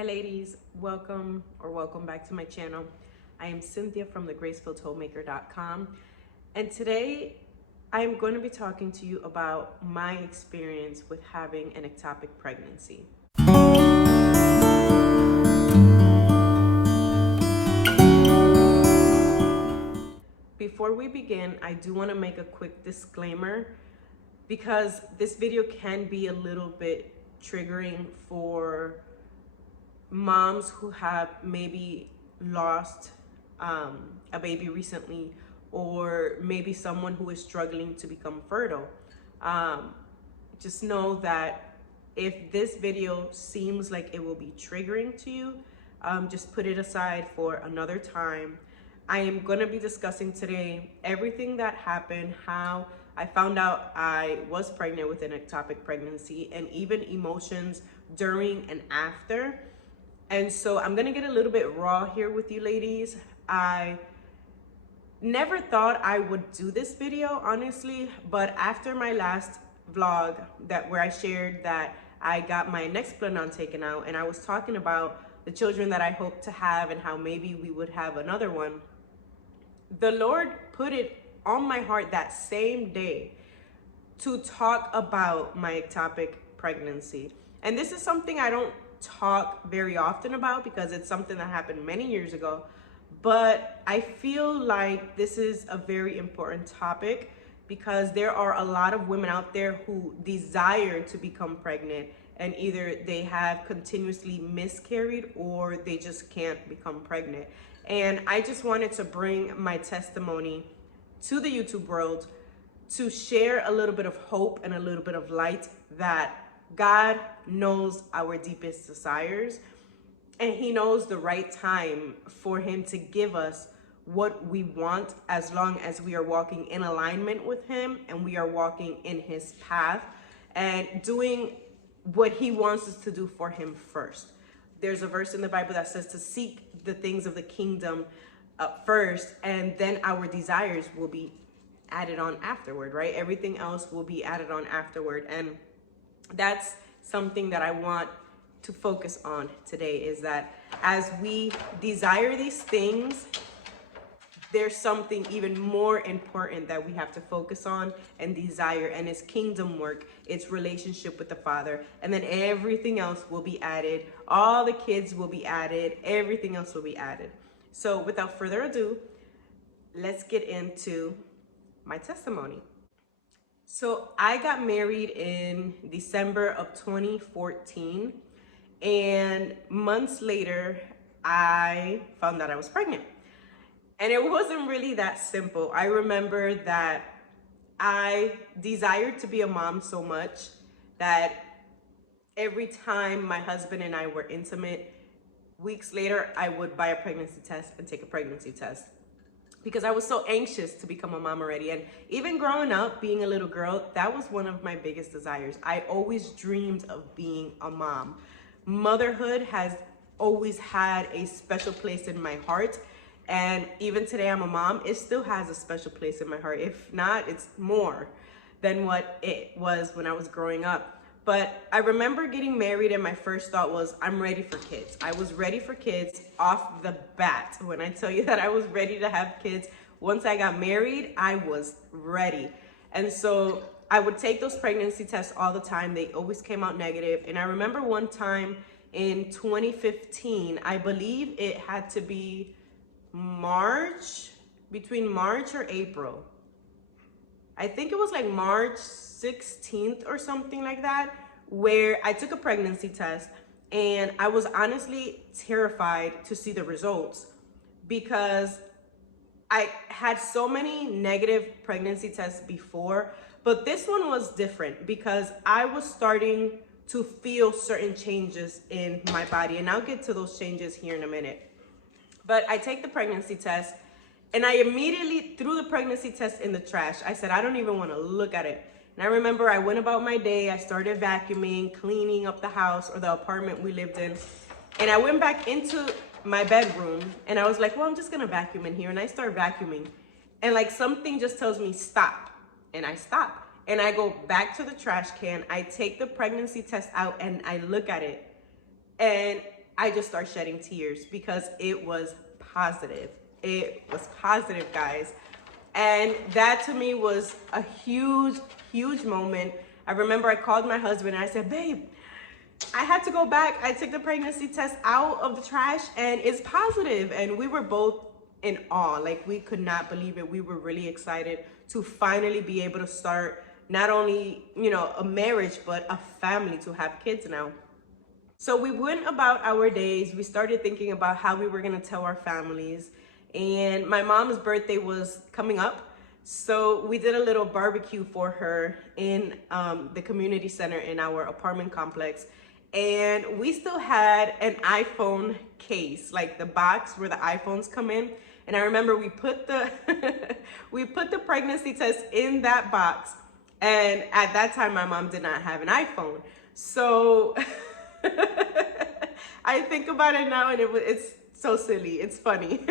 Hi ladies, welcome back to my channel. I am Cynthia from thegratefulhomemaker.com, and today I'm going to be talking to you about my experience with having an ectopic pregnancy. Before we begin, I do want to make a quick disclaimer because this video can be a little bit triggering for moms who have maybe lost a baby recently, or maybe someone who is struggling to become fertile. Just know that if this video seems like it will be triggering to you, just put it aside for another time. I am going to be discussing today everything that happened, how I found out I was pregnant with an ectopic pregnancy, and even emotions during and after. And so I'm gonna get a little bit raw here with you ladies. I never thought I would do this video, honestly, but after my last vlog where I shared that I got my next Nexplanon taken out, and I was talking about the children that I hope to have and how maybe we would have another one, the Lord put it on my heart that same day to talk about my ectopic pregnancy. And this is something I don't talk very often about because it's something that happened many years ago, but I feel like this is a very important topic because there are a lot of women out there who desire to become pregnant, and either they have continuously miscarried or they just can't become pregnant. And I just wanted to bring my testimony to the YouTube world to share a little bit of hope and a little bit of light that God knows our deepest desires, and He knows the right time for Him to give us what we want, as long as we are walking in alignment with Him and we are walking in His path and doing what He wants us to do for Him first. There's a verse in the Bible that says to seek the things of the kingdom first, and then our desires will be added on afterward, right? Everything else will be added on afterward. And that's something that I want to focus on today, is that as we desire these things, there's something even more important that we have to focus on and desire, and it's kingdom work, it's relationship with the Father, and then everything else will be added. All the kids will be added, everything else will be added. So without further ado, let's get into my testimony. So I got married in December of 2014, and months later, I found out I was pregnant. And it wasn't really that simple. I remember that I desired to be a mom so much that every time my husband and I were intimate, weeks later, I would buy a pregnancy test and take a pregnancy test, because I was so anxious to become a mom already. And even growing up, being a little girl, that was one of my biggest desires. I always dreamed of being a mom. Motherhood has always had a special place in my heart. And even today I'm a mom, it still has a special place in my heart. If not, it's more than what it was when I was growing up. But I remember getting married, and my first thought was, I'm ready for kids. I was ready for kids off the bat. When I tell you that I was ready to have kids, once I got married, I was ready. And so I would take those pregnancy tests all the time. They always came out negative. And I remember one time in 2015, I believe it had to be between March or April. I think it was like March 16th or something like that, where I took a pregnancy test, and I was honestly terrified to see the results because I had so many negative pregnancy tests before, but this one was different because I was starting to feel certain changes in my body, and I'll get to those changes here in a minute. But I take the pregnancy test, and I immediately threw the pregnancy test in the trash. I said, I don't even want to look at it. And I remember I went about my day. I started vacuuming, cleaning up the house or the apartment we lived in. And I went back into my bedroom, and I was like, well, I'm just going to vacuum in here. And I start vacuuming. And like something just tells me stop. And I stop. And I go back to the trash can. I take the pregnancy test out and I look at it. And I just start shedding tears because it was positive. It was positive, guys. And that to me was a huge, huge moment. I remember I called my husband and I said, babe, I had to go back. I took the pregnancy test out of the trash and it's positive. And we were both in awe. Like, we could not believe it. We were really excited to finally be able to start not only, a marriage, but a family, to have kids now. So we went about our days. We started thinking about how we were going to tell our families. And my mom's birthday was coming up. So we did a little barbecue for her in the community center in our apartment complex. And we still had an iPhone case, like the box where the iPhones come in. And I remember we put the we put the pregnancy test in that box. And at that time, my mom did not have an iPhone. So I think about it now and it's so silly. It's funny.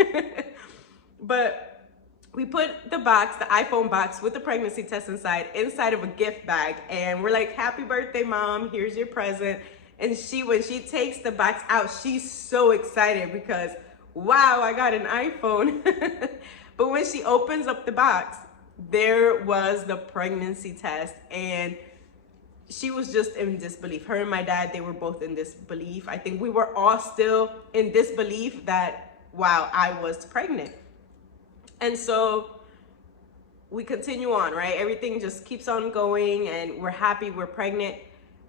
But we put the box, the iPhone box with the pregnancy test inside of a gift bag. And we're like, happy birthday, Mom. Here's your present. And when she takes the box out, she's so excited because, wow, I got an iPhone. But when she opens up the box, there was the pregnancy test. And she was just in disbelief. Her and my dad, they were both in disbelief. I think we were all still in disbelief that, wow, I was pregnant. And so we continue on, right? Everything just keeps on going and we're happy we're pregnant.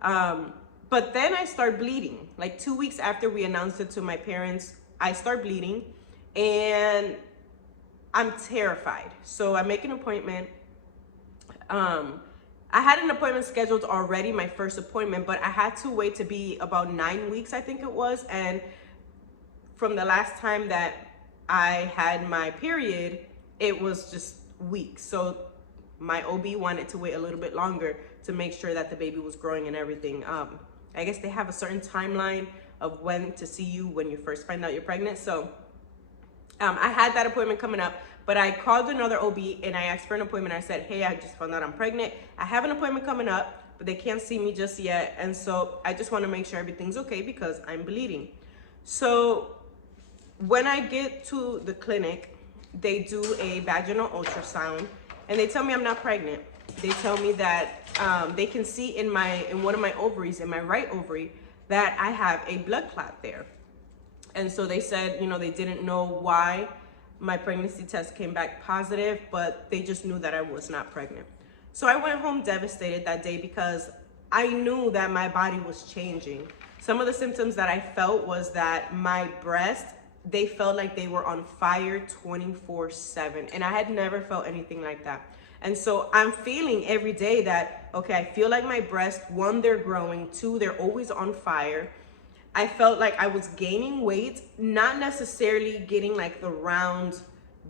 But then I start bleeding. Like 2 weeks after we announced it to my parents, I start bleeding and I'm terrified. So I make an appointment. I had an appointment scheduled already, my first appointment, but I had to wait to be about 9 weeks, I think it was. And from the last time that I had my period, it was just weeks. So my OB wanted to wait a little bit longer to make sure that the baby was growing and everything. I guess they have a certain timeline of when to see you when you first find out you're pregnant. So I had that appointment coming up, but I called another OB and I asked for an appointment. I said, hey, I just found out I'm pregnant. I have an appointment coming up, but they can't see me just yet. And so I just want to make sure everything's okay because I'm bleeding. So when I get to the clinic, they do a vaginal ultrasound and they tell me I'm not pregnant. They tell me that they can see in one of my ovaries, in my right ovary, that I have a blood clot there. And so they said, they didn't know why my pregnancy test came back positive, but they just knew that I was not pregnant. So I went home devastated that day because I knew that my body was changing. Some of the symptoms that I felt was that my breast, they felt like they were on fire 24/7. And I had never felt anything like that. And so I'm feeling every day that, okay, I feel like my breasts, 1, they're growing, 2, they're always on fire. I felt like I was gaining weight, not necessarily getting like the round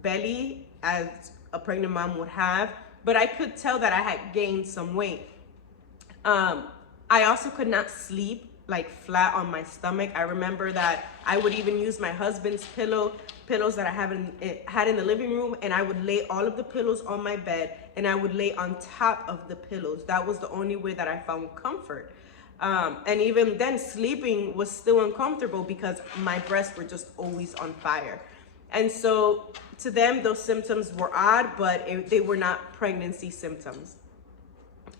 belly as a pregnant mom would have, but I could tell that I had gained some weight. I also could not sleep like flat on my stomach. I remember that I would even use my husband's pillows that I had in the living room, and I would lay all of the pillows on my bed and I would lay on top of the pillows. That was the only way that I found comfort. And even then, sleeping was still uncomfortable because my breasts were just always on fire. And so to them, those symptoms were odd, but they were not pregnancy symptoms.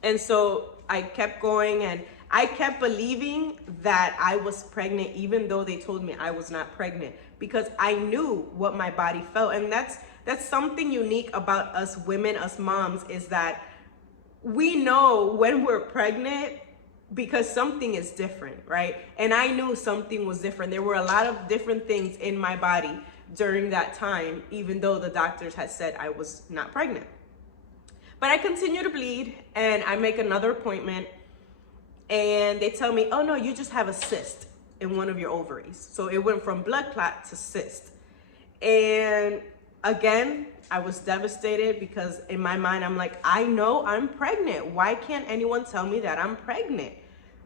And so I kept going and I kept believing that I was pregnant, even though they told me I was not pregnant, because I knew what my body felt. And that's something unique about us women, us moms, is that we know when we're pregnant because something is different, right? And I knew something was different. There were a lot of different things in my body during that time, even though the doctors had said I was not pregnant. But I continue to bleed and I make another appointment and they tell me, oh no, you just have a cyst in one of your ovaries. So it went from blood clot to cyst. And again, I was devastated because in my mind, I'm like, I know I'm pregnant. Why can't anyone tell me that I'm pregnant?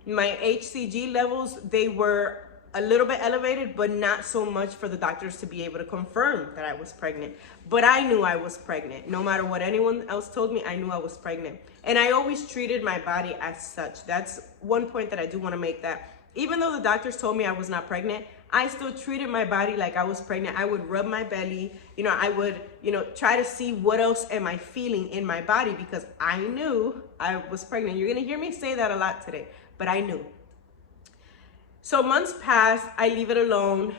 My HCG levels, they were a little bit elevated, but not so much for the doctors to be able to confirm that I was pregnant. But I knew I was pregnant. No matter what anyone else told me, I knew I was pregnant. And I always treated my body as such. That's one point that I do want to make, that even though the doctors told me I was not pregnant, I still treated my body like I was pregnant. I would rub my belly, I would, try to see what else am I feeling in my body, because I knew I was pregnant. You're gonna hear me say that a lot today, but I knew. So months passed, I leave it alone.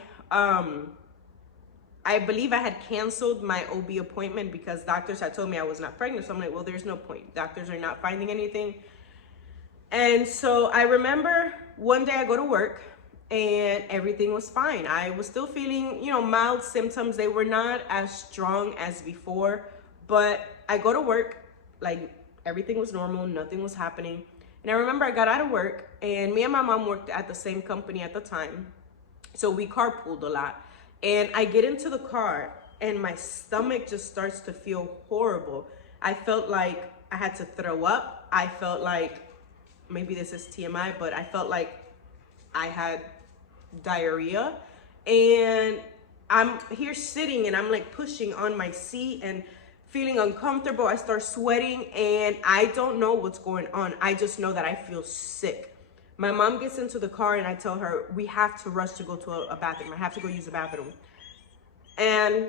I believe I had canceled my OB appointment because doctors had told me I was not pregnant. So I'm like, well, there's no point. Doctors are not finding anything. And so I remember one day I go to work and everything was fine. I was still feeling, mild symptoms. They were not as strong as before, but I go to work, like everything was normal, nothing was happening. And I remember I got out of work, and me and my mom worked at the same company at the time. So we carpooled a lot. And I get into the car and my stomach just starts to feel horrible. I felt like I had to throw up. I felt like, maybe this is TMI, but I felt like I had diarrhea. And I'm here sitting and I'm like pushing on my seat and feeling uncomfortable. I start sweating and I don't know what's going on. I just know that I feel sick. My mom gets into the car and I tell her, we have to rush to go to a bathroom. I have to go use the bathroom. And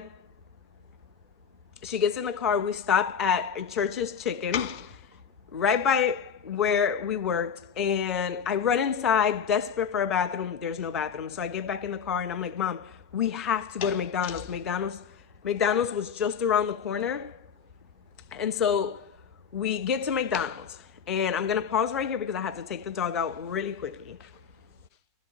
she gets in the car. We stop at Church's Chicken right by where we worked. And I run inside, desperate for a bathroom. There's no bathroom. So I get back in the car and I'm like, Mom, we have to go to McDonald's. McDonald's was just around the corner. And so we get to McDonald's. And I'm gonna pause right here because I have to take the dog out really quickly.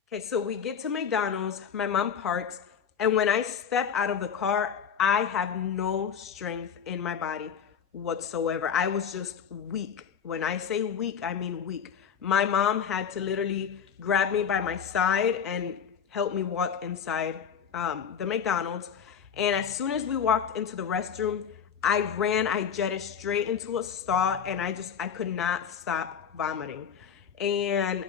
Okay, so we get to McDonald's, my mom parks, and when I step out of the car, I have no strength in my body whatsoever. I was just weak. When I say weak, I mean weak. My mom had to literally grab me by my side and help me walk inside the McDonald's. And as soon as we walked into the restroom, I jetted straight into a stall, and I could not stop vomiting. And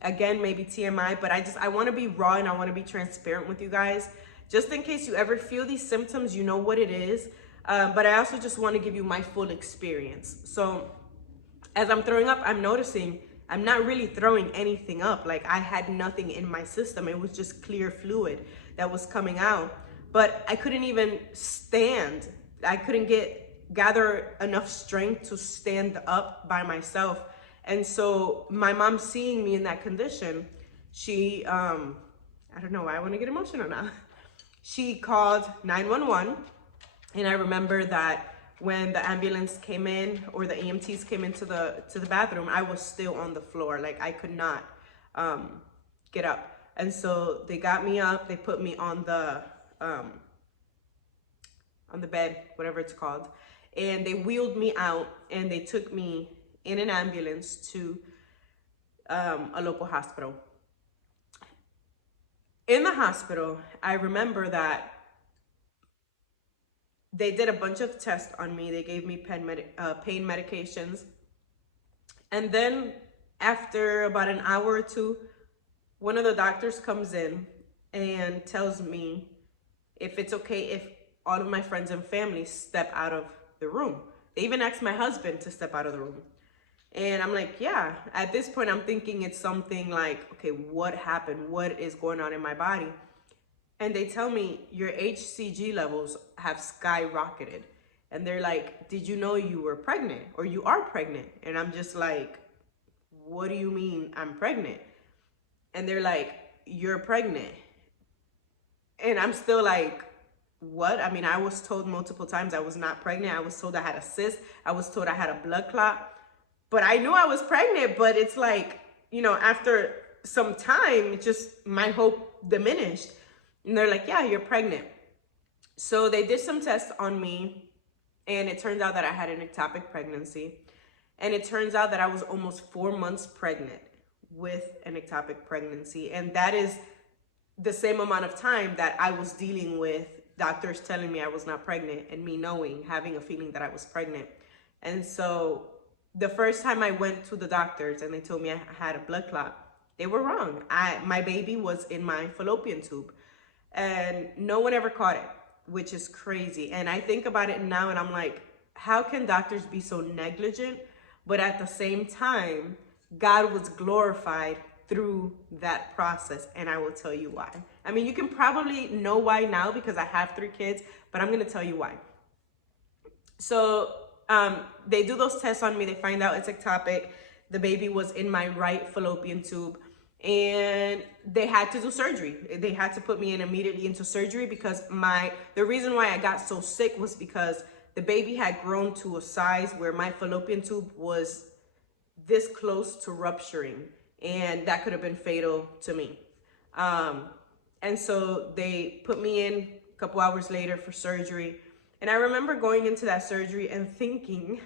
again, maybe TMI, but I want to be raw and I want to be transparent with you guys, just in case you ever feel these symptoms, you know what it is. But I also just want to give you my full experience. So as I'm throwing up, I'm noticing I'm not really throwing anything up. Like, I had nothing in my system. It was just clear fluid that was coming out, but I couldn't even stand. I couldn't gather enough strength to stand up by myself. And so my mom, seeing me in that condition, she, I don't know why I want to get emotional now. She called 911. And I remember that when the ambulance came in, or the EMTs came into the bathroom, I was still on the floor. Like, I could not get up. And so they got me up, they put me on the bed, whatever it's called, and they wheeled me out and they took me in an ambulance to a local hospital. In the hospital, I remember that they did a bunch of tests on me. They gave me pain medications. And then after about an hour or two, one of the doctors comes in and tells me if it's okay if all of my friends and family step out of the room. They even asked my husband to step out of the room. And I'm like, yeah. At this point, I'm thinking it's something like, okay, what happened? What is going on in my body? And they tell me your HCG levels have skyrocketed. And they're like, did you know you were pregnant, or you are pregnant? And I'm just like, what do you mean I'm pregnant? And they're like, you're pregnant. And I'm still like, what? I mean, I was told multiple times I was not pregnant. I was told I had a cyst. I was told I had a blood clot. But I knew I was pregnant, but it's like, after some time, it just, my hope diminished. And they're like, yeah, you're pregnant. So they did some tests on me, and it turns out that I had an ectopic pregnancy. And it turns out that I was almost 4 months pregnant with an ectopic pregnancy. And that is the same amount of time that I was dealing with doctors telling me I was not pregnant, and me having a feeling that I was pregnant. And so the first time I went to the doctors and they told me I had a blood clot, they were wrong. My baby was in my fallopian tube, and no one ever caught it, which is crazy. And I think about it now and I'm like, how can doctors be so negligent? But at the same time, God was glorified through that process, and I will tell you why. I mean, you can probably know why now because I have 3 kids, but I'm gonna tell you why. So they do those tests on me. They find out it's ectopic. The baby was in my right fallopian tube, and they had to do surgery. They had to put me in immediately into surgery because the reason why I got so sick was because the baby had grown to a size where my fallopian tube was this close to rupturing, and that could have been fatal to me. And so they put me in a couple hours later for surgery. And I remember going into that surgery and thinking,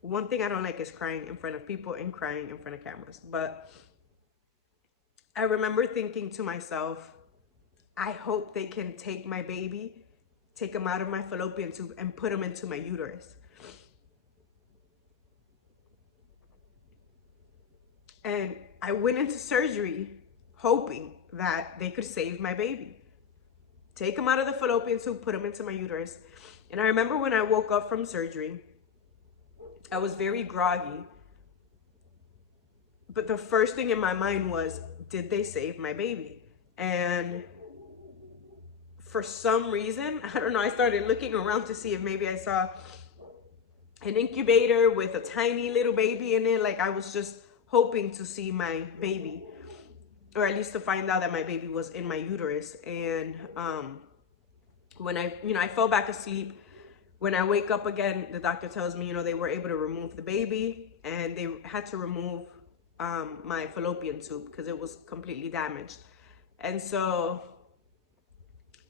one thing I don't like is crying in front of people and crying in front of cameras. But I remember thinking to myself, I hope they can take my baby, take him out of my fallopian tube and put him into my uterus. And I went into surgery hoping that they could save my baby. Take him out of the fallopian tube, put him into my uterus. And I remember when I woke up from surgery, I was very groggy. But the first thing in my mind was, did they save my baby? And for some reason, I don't know, I started looking around to see if maybe I saw an incubator with a tiny little baby in it. Like I was just hoping to see my baby, or at least to find out that my baby was in my uterus. And when I fell back asleep, when I wake up again, the doctor tells me, they were able to remove the baby, and they had to remove my fallopian tube because it was completely damaged. And so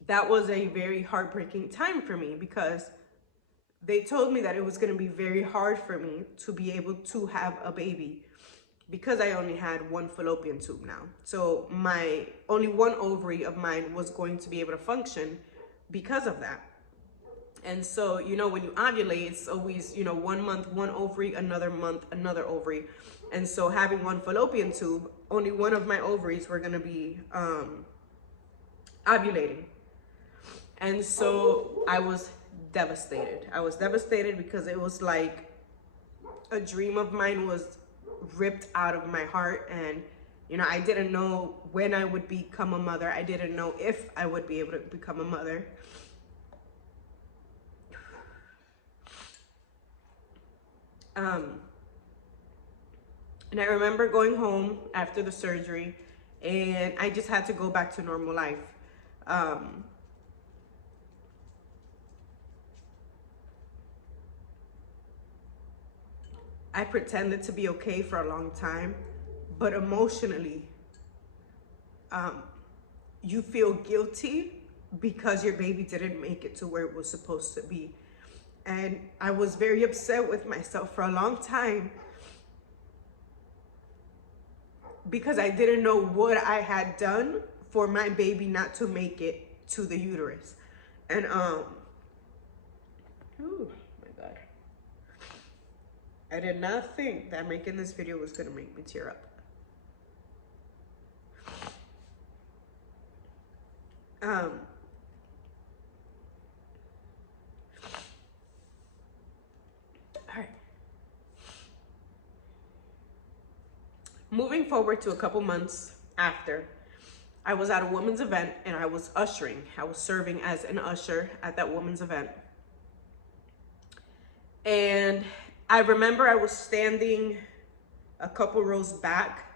that was a very heartbreaking time for me because they told me that it was going to be very hard for me to be able to have a baby because I only had one fallopian tube now. So only one ovary of mine was going to be able to function because of that. And so, when you ovulate, it's always, 1 month, one ovary, another month, another ovary. And so having one fallopian tube, only one of my ovaries were going to be ovulating. And so I was devastated. I was devastated because it was like a dream of mine was ripped out of my heart. And I didn't know when I would become a mother. I didn't know if I would be able to become a mother. And I remember going home after the surgery, and I just had to go back to normal life. I pretended to be okay for a long time, but emotionally, you feel guilty because your baby didn't make it to where it was supposed to be. And I was very upset with myself for a long time because I didn't know what I had done for my baby not to make it to the uterus. And oh my God. I did not think that making this video was gonna make me tear up. Moving forward to a couple months after, I was at a women's event and I was ushering. I was serving as an usher at that women's event. And I remember I was standing a couple rows back.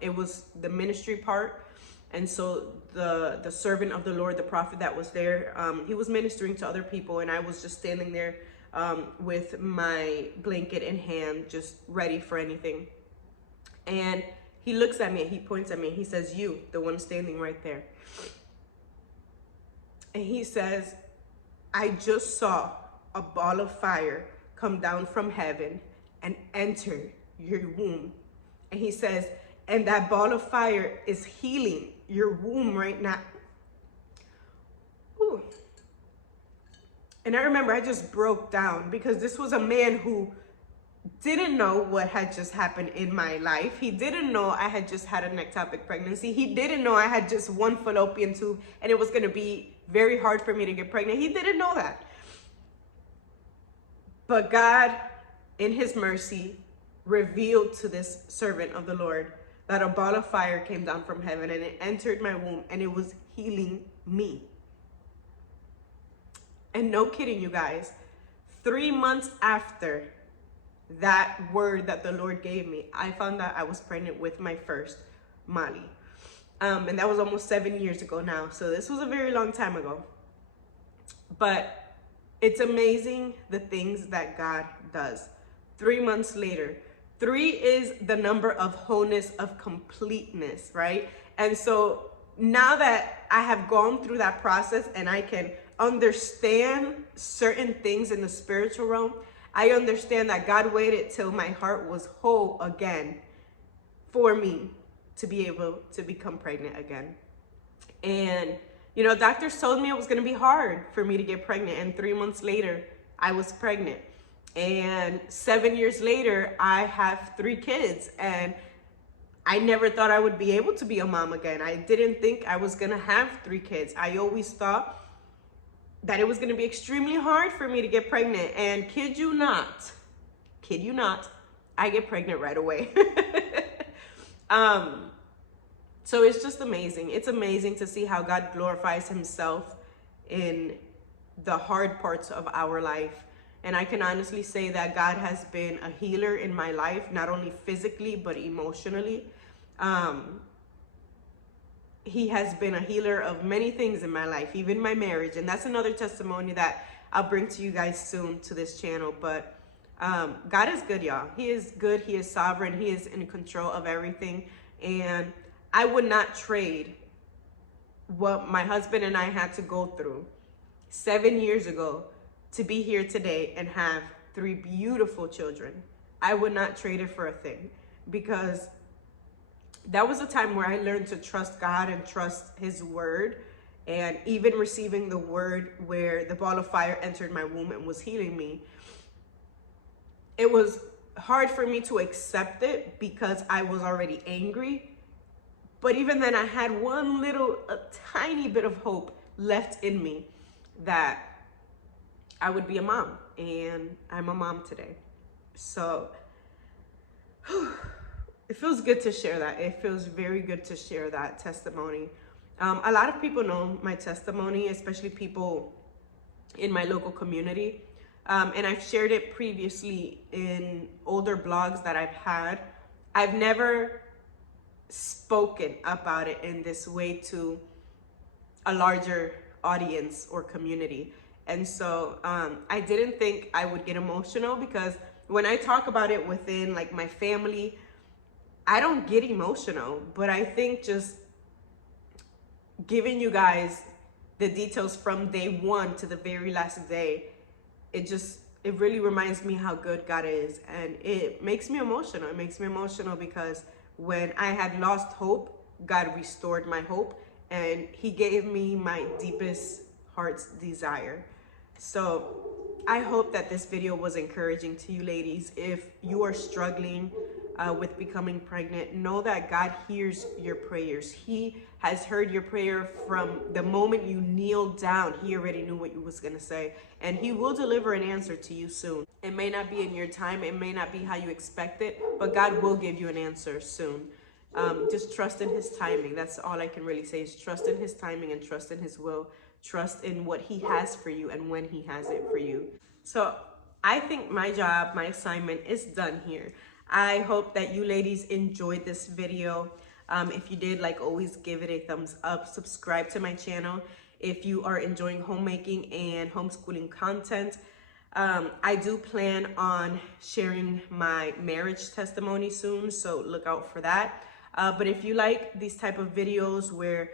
It was the ministry part. And so the servant of the Lord, the prophet that was there, he was ministering to other people, and I was just standing there with my blanket in hand, just ready for anything. And he looks at me and he points at me and he says, "You, the one standing right there." And he says, "I just saw a ball of fire come down from heaven and enter your womb." And he says, "And that ball of fire is healing your womb right now." Ooh. And I remember I just broke down because this was a man who didn't know what had just happened in my life. He didn't know I had just had an ectopic pregnancy. He didn't know I had just one fallopian tube and it was going to be very hard for me to get pregnant. He didn't know that. But God, in his mercy, revealed to this servant of the Lord that a ball of fire came down from heaven and it entered my womb and it was healing me. And no kidding, you guys, 3 months after that word that the Lord gave me, I found out I was pregnant with my first Mali. And that was almost 7 years ago now. So this was a very long time ago. But it's amazing the things that God does. 3 months later, 3 is the number of wholeness, of completeness, right? And so now that I have gone through that process and I can understand certain things in the spiritual realm, I understand that God waited till my heart was whole again for me to be able to become pregnant again. And, you know, doctors told me it was going to be hard for me to get pregnant. And 3 months later, I was pregnant. And 7 years later, I have 3 kids. And I never thought I would be able to be a mom again. I didn't think I was going to have 3 kids. I always thought that it was going to be extremely hard for me to get pregnant. And kid you not, I get pregnant right away. So it's just amazing. It's amazing to see how God glorifies himself in the hard parts of our life. And I can honestly say that God has been a healer in my life, not only physically, but emotionally. He has been a healer of many things in my life, even my marriage. And that's another testimony that I'll bring to you guys soon to this channel. But God is good, y'all. He is good. He is sovereign. He is in control of everything. And I would not trade what my husband and I had to go through 7 years ago to be here today and have 3 beautiful children. I would not trade it for a thing, because that was a time where I learned to trust God and trust his word. And even receiving the word where the ball of fire entered my womb and was healing me, it was hard for me to accept it because I was already angry. But even then, I had a tiny bit of hope left in me that I would be a mom, and I'm a mom today. So it feels good to share that. It feels very good to share that testimony. A lot of people know my testimony, especially people in my local community. And I've shared it previously in older blogs that I've had. I've never spoken about it in this way to a larger audience or community. And so I didn't think I would get emotional, because when I talk about it within like my family, I don't get emotional. But I think just giving you guys the details from day 1 to the very last day, it really reminds me how good God is. And it makes me emotional. It makes me emotional because when I had lost hope, God restored my hope, and he gave me my deepest heart's desire. So I hope that this video was encouraging to you ladies. If you are struggling with becoming pregnant, know that God hears your prayers. He has heard your prayer from the moment you kneeled down. He already knew what you was going to say, and he will deliver an answer to you soon. It may not be in your time. It may not be how you expect it, but God will give you an answer soon. Just trust in his timing. That's all I can really say, is trust in his timing and trust in his will. Trust in what he has for you and when he has it for you. So I think my job, my assignment is done here. I hope that you ladies enjoyed this video. If you did, like always, give it a thumbs up. Subscribe to my channel if you are enjoying homemaking and homeschooling content. I do plan on sharing my marriage testimony soon, so look out for that. But if you like these type of videos where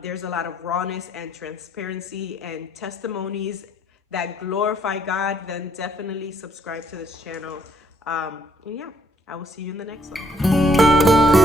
there's a lot of rawness and transparency and testimonies that glorify God, then definitely subscribe to this channel. And yeah, I will see you in the next one.